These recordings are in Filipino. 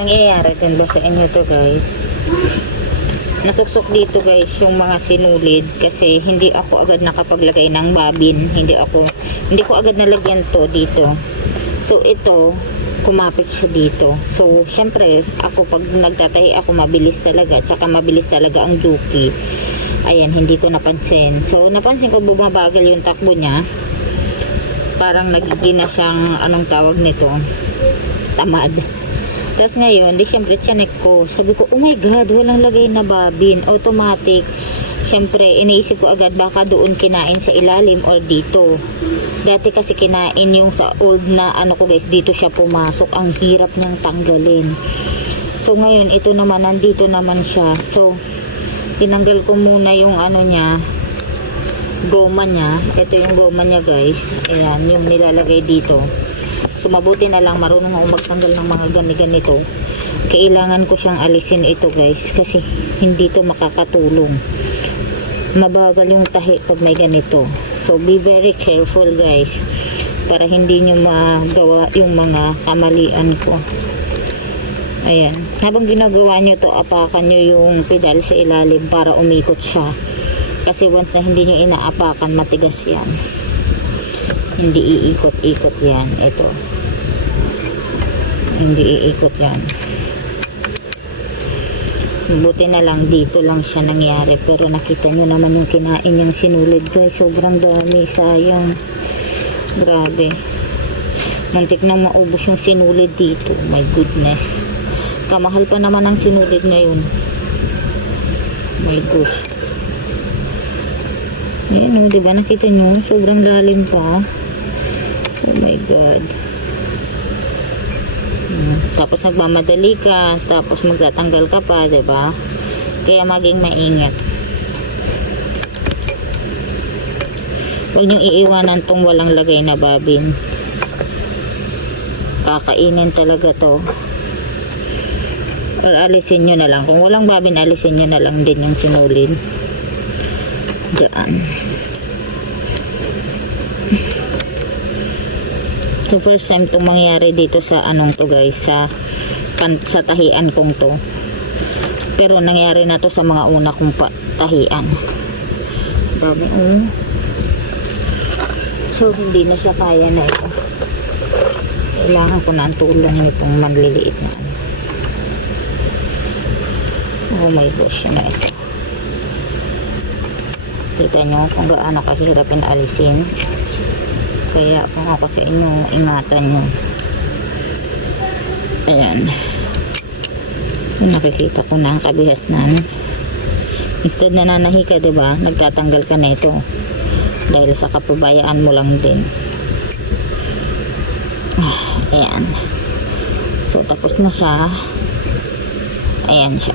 nangyayari din ba sa inyo to guys? Nasuksok dito guys yung mga sinulid kasi hindi ako agad nakapaglagay ng babin. Hindi ako hindi ko agad nalagyan to dito. So ito kumapit siya dito. So syempre ako pag nagtatahi ako mabilis talaga. Tsaka mabilis talaga ang duki ayan hindi ko napansin. So napansin ko bumabagal yung takbo niya. Parang nagiging na siyang anong tawag nito? Tamad tapos ngayon, di syempre chinek ko. Sabi ko, oh my God, walang lagay na babin. Automatic. Syempre, iniisip ko agad baka doon kinain sa ilalim or dito. Dati kasi kinain yung sa old na ano ko guys, dito siya pumasok. Ang hirap niyang tanggalin. So ngayon, ito naman, nandito naman siya. So, tinanggal ko muna yung ano niya, goma niya. Ito yung goma niya guys. Ayan, yung nilalagay dito. So mabuti na lang marunong ako magtanggal ng mga gani-ganito. Kailangan ko siyang alisin ito guys kasi hindi to makakatulong. Mabagal yung tahi pag may ganito. So be very careful guys para hindi nyo magawa yung mga kamalian ko. Ayan. Habang ginagawa nyo to, apakan nyo yung pedal sa ilalim para umikot siya. Kasi once na hindi nyo inaapakan, matigas yan hindi iikot-ikot yan. Ito. Hindi iikot yan. Buti na lang dito lang siya nangyari. Pero nakita nyo naman yung kinain niyang sinulid guys sobrang dami. Sayang. Grabe. Mantik nang maubos yung sinulid dito. My goodness. Kamahal pa naman ang sinulid ngayon. My gosh. Ayan o, di ba nakita nyo? Sobrang lalim pa. Oh my God. Tapos nagmamadali ka, tapos magtatanggal ka pa, di ba? Kaya maging maingat. Huwag niyong iiwanan tong walang lagay na babin. Kakainin talaga to. Or alisin nyo na lang. Kung walang babin, alisin nyo na lang din yung sinulid. Diyan. So first time itong mangyari dito sa anong to guys, sa kan, sa tahian kong to. Pero nangyari na to sa mga una kong pa, tahian. Dami oh. So hindi na siya kaya na ito. Kailangan ko na ang tulong nitong manliliit na ano. Oh my gosh, nice. Kita nyo kung gaano kahirap yung alisin. Kaya kung ako sa inyo, ingatan nyo. Ayan. Nakikita ko na ang kabihasnan. Instead na nanahi ka, diba? Nagtatanggal ka na ito. Dahil sa kapabayaan mo lang din. Ah, Ayan. So, tapos na siya. Ayan siya.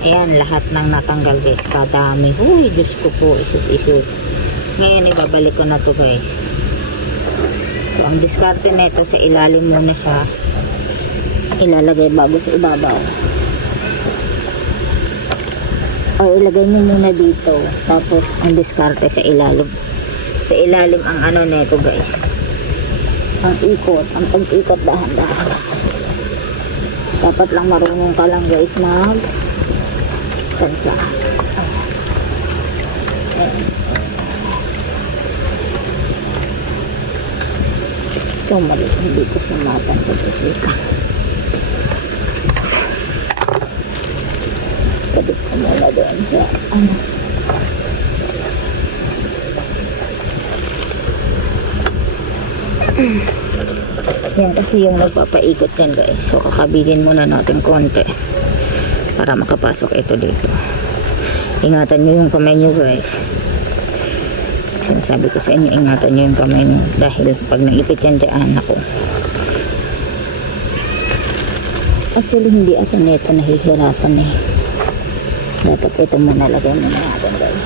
Ayan, lahat ng natanggal guys. Kadami. Uy, Diyos ko po. Isus, isus. Ngayon, ibabalik ko na to guys. So, ang diskarte nito sa ilalim muna siya. Ilalagay bago sa ibabaw. O, ilagay nyo muna dito. Tapos, ang diskarte sa ilalim. Sa ilalim ang ano nito guys. Ang ikot. Ang pag-ikot dahan-dahan. Dapat lang marunong ka lang guys mag tansya. So, mali. Hindi ko siya matanda sa sika. Kabit ko muna doon sa ano. Yan kasi yung nagpapaikot yan guys. So, kakabilin muna natin konti para makapasok ito dito ingatan nyo yung kamay nyo guys sinasabi ko sa inyo ingatan nyo yung kamay nyo dahil pag naipit yan dyan ako actually hindi ako neto nahihirapan eh. Dapat ito muna lagay muna natin guys.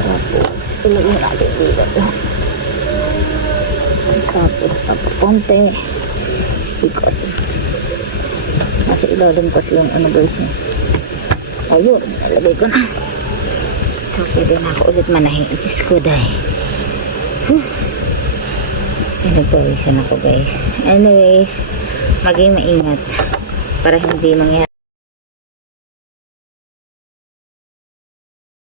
Tapos ilagay natin dito tapos tapos konti. Ikot. Nasa ilalim kasi yung ano guys eh. ayun nalagay ko na so pwede na ako ulit manahin Diyos ko dahil Whew. pinagpawisan ako guys anyways maging maingat para hindi mangyari